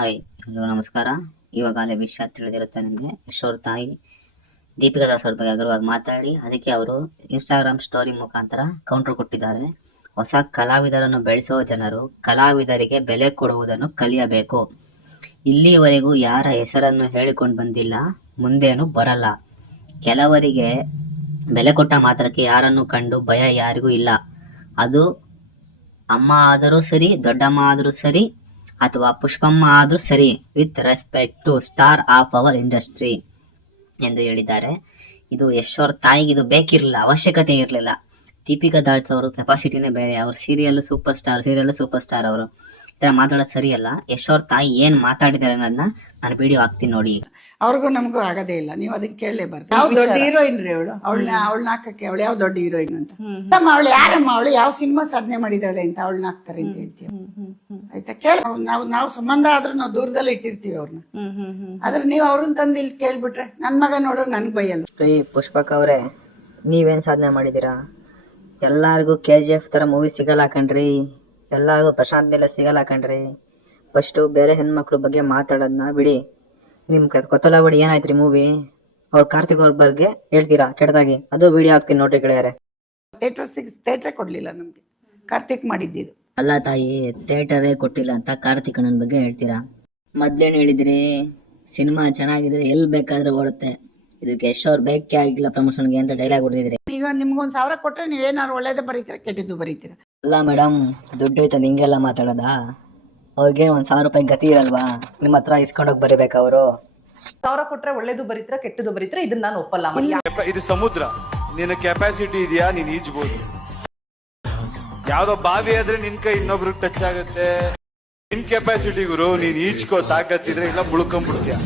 Hi hello ನಮಸ್ಕಾರ. ಇವಾಗಲೇ ವಿಷಯ ತಿಳಿದಿರುತ್ತೆ ನಿಮಗೆ. ಯಶ್ ಅವ್ರ ತಾಯಿ ದೀಪಿಕಾ ದಾಸ್ ಅವ್ರ ಬಗ್ಗೆ ಅಗರವಾಗಿ ಮಾತಾಡಿ ಅದಕ್ಕೆ ಅವರು ಇನ್ಸ್ಟಾಗ್ರಾಮ್ ಸ್ಟೋರಿ ಮುಖಾಂತರ ಕೌಂಟರ್ ಕೊಟ್ಟಿದ್ದಾರೆ. ಹೊಸ ಕಲಾವಿದರನ್ನು ಬೆಳೆಸೋ ಜನರು ಕಲಾವಿದರಿಗೆ ಬೆಲೆ ಕೊಡುವುದನ್ನು ಕಲಿಯಬೇಕು. ಇಲ್ಲಿಯವರೆಗೂ ಯಾರ ಹೆಸರನ್ನು ಹೇಳಿಕೊಂಡು ಬಂದಿಲ್ಲ, ಮುಂದೇನು ಬರಲ್ಲ. ಕೆಲವರಿಗೆ ಬೆಲೆ ಕೊಟ್ಟ ಮಾತ್ರಕ್ಕೆ ಯಾರನ್ನು ಕಂಡು ಭಯ ಯಾರಿಗೂ ಇಲ್ಲ. ಅದು ಅಮ್ಮ ಆದರೂ ಸರಿ, ದೊಡ್ಡಮ್ಮ ಆದರೂ ಸರಿ, ಅಥವಾ ಪುಷ್ಪಮ್ಮ ಆದರೂ ಸರಿ, with respect to star of our industry ಎಂದು ಹೇಳಿದ್ದಾರೆ. ಇದು ಯಶ್ ಅವ್ರ ತಾಯಿಗೆ ಇದು ಬೇಕಿರಲಿಲ್ಲ, ಅವಶ್ಯಕತೆ ಇರಲಿಲ್ಲ. ದೀಪಿಕಾ ದಾಸ್ ಅವರು ಕೆಪಾಸಿಟಿನೇ ಬೇರೆ. ಅವ್ರ ಸೀರಿಯಲ್ ಸೂಪರ್ ಸ್ಟಾರ್ ಅವರು. ಈ ಥರ ಮಾತಾಡೋದು ಸರಿಯಲ್ಲ. ಯಶ್ ಅವ್ರ ತಾಯಿ ಏನು ಮಾತಾಡಿದ್ದಾರೆ ಅನ್ನೋದನ್ನ ನಾನು ವಿಡಿಯೋ ಹಾಕ್ತೀನಿ ನೋಡಿ. ಅವ್ರಿಗೂ ನಮಗೂ ಆಗದೇ ಇಲ್ಲ, ನೀವು ಅದಕ್ಕೆ ಕೇಳಲೇಬಾರ್ದು. ಯಾವ ದೊಡ್ಡ ಹೀರೋಯಿನ್ ರೀ ಅವಳು? ಅವಳನ್ನ ಹಾಕಕ್ಕೆ ಅವಳು ಯಾವ ದೊಡ್ಡ ಹೀರೋಯಿನ್ ಅಂತ? ಅವಳು ಯಾರಮ್ಮ? ಅವಳು ಯಾವ ಸಿನಿಮಾ ಸಾಧನೆ ಮಾಡಿದಾಳೆ ಅಂತ ಅವಳನ್ನ ಹಾಕ್ತಾರೆ ಅಂತ ಹೇಳ್ತೀವಿ. ಆಯ್ತಾ? ಕೇಳ, ನಾವು ಸಂಬಂಧ ಆದ್ರೂ ನಾವು ದೂರದಲ್ಲಿ ಇಟ್ಟಿರ್ತೀವಿ ಅವ್ರನ್ನ. ಆದ್ರೆ ನೀವು ಅವ್ರನ್ನ ತಂದು ಇಲ್ಲಿ ಕೇಳ್ಬಿಟ್ರೆ ನನ್ ಮಗ ನೋಡೋ ನನ್ಗೆ ಬೈಯಲ್ಲ. ಪುಷ್ಪಕ್ ಅವರೇ, ನೀವೇನು ಸಾಧನೆ ಮಾಡಿದ್ದೀರಾ? ಎಲ್ಲರಿಗೂ KGF ಥರ ಮೂವಿ ಸಿಗಲ್ಲ ಕಣ್ರಿ, ಎಲ್ಲರಿಗೂ ಪ್ರಶಾಂತ್ ನೀಲ ಸಿಗಲ್ಲ ಕಣ್ರಿ. ಫಸ್ಟು ಬೇರೆ ಹೆಣ್ಮಕ್ಳ ಬಗ್ಗೆ ಮಾತಾಡೋದನ್ನ ಬಿಡಿ. ನಿಮ್ಮ ಕೊತ್ತಲ ಬಿಡಿ, ಏನಾಯ್ತು ರೀ ಮೂವಿ? ಅವ್ರು ಕಾರ್ತಿಕ್ ಅವ್ರ ಬಗ್ಗೆ ಹೇಳ್ತೀರಾ ಕೆಟ್ಟದಾಗಿ, ಅದು ವಿಡಿಯೋ ಹಾಕ್ತೀನಿ ನೋಡ್ರಿ ಗೆಳೆಯರೆ. ಥಿಯೇಟ್ರೇ ಕೊಡ್ಲಿಲ್ಲ ನಮ್ಗೆ, ಕಾರ್ತಿಕ್ ಮಾಡಿದ್ದು. ಅಲ್ಲ ತಾಯಿ, ಥಿಯೇಟರೇ ಕೊಟ್ಟಿಲ್ಲ ಅಂತ ಕಾರ್ತಿಕ್ ಅಣ್ಣನ ಬಗ್ಗೆ ಹೇಳ್ತೀರಾ? ಮೊದ್ಲೇನು ಹೇಳಿದ್ರಿ? ಸಿನಿಮಾ ಚೆನ್ನಾಗಿದ್ರೆ ಎಲ್ಲಿ ಬೇಕಾದ್ರೆ ಓಡುತ್ತೆ, ಇದಕ್ಕೆ ಯಶ್ ಅವ್ರು ಬೇಕೇ ಆಗಿಲ್ಲ ಪ್ರಮೋಷನ್ಗೆ ಅಂತ ಡೈಲಾಗ್ ಹೊಡೆದಿದ್ರಿ. ಈಗ ನಿಮ್ಗೊಂದು 1000 ಕೊಟ್ರೆ ನೀವೇನಾದ್ರು ಒಳ್ಳೇದೇ ಬರೀತೀರಾ, ಕೆಟ್ಟದ್ದು ಬರೀತೀರಾ? ಅಲ್ಲ ಮೇಡಮ್, ದುಡ್ಡು ಐತಂದು ಹಿಂಗೆಲ್ಲ ಮಾತಾಡೋದಾ? ಅವ್ರಿಗೆ 1000 ರೂಪಾಯಿ ಗತಿ ಇರಲ್ವಾ? ನಿಮ್ಮ ಹತ್ರ ಇಸ್ಕೊಂಡೋಗಿ ಬರೀಬೇಕು ಅವರು. 1000 ಕೊಟ್ರೆ ಒಳ್ಳೇದು ಬರೀತೀರಾ ಕೆಟ್ಟದ್ದು ಬರೀತೀರಾ? ಇದನ್ನ ನಾನು ಒಪ್ಪಲ್ಲ. ಇದು ಸಮುದ್ರ, ನಿನ್ನ ಕೆಪಾಸಿಟಿ ಇದೆಯಾ, ನೀನ್ ಈಜ್ಬೋದು. ಯಾವ್ದೋ ಬಾವಿ ಆದ್ರೆ ನಿನ್ ಕೈ ಇನ್ನೊಬ್ರಿಗೆ ಟಚ್ ಆಗುತ್ತೆ. ನಿನ್ ಕೆಪಾಸಿಟಿ ಗುರು, ನೀನ್ ಈಜ್ಕೋ ತಾಕತ್ತಿದ್ರೆ ಇಲ್ಲ ಮುಳ್ಕೊಂಡ್ಬಿಡ್ತೀಯ.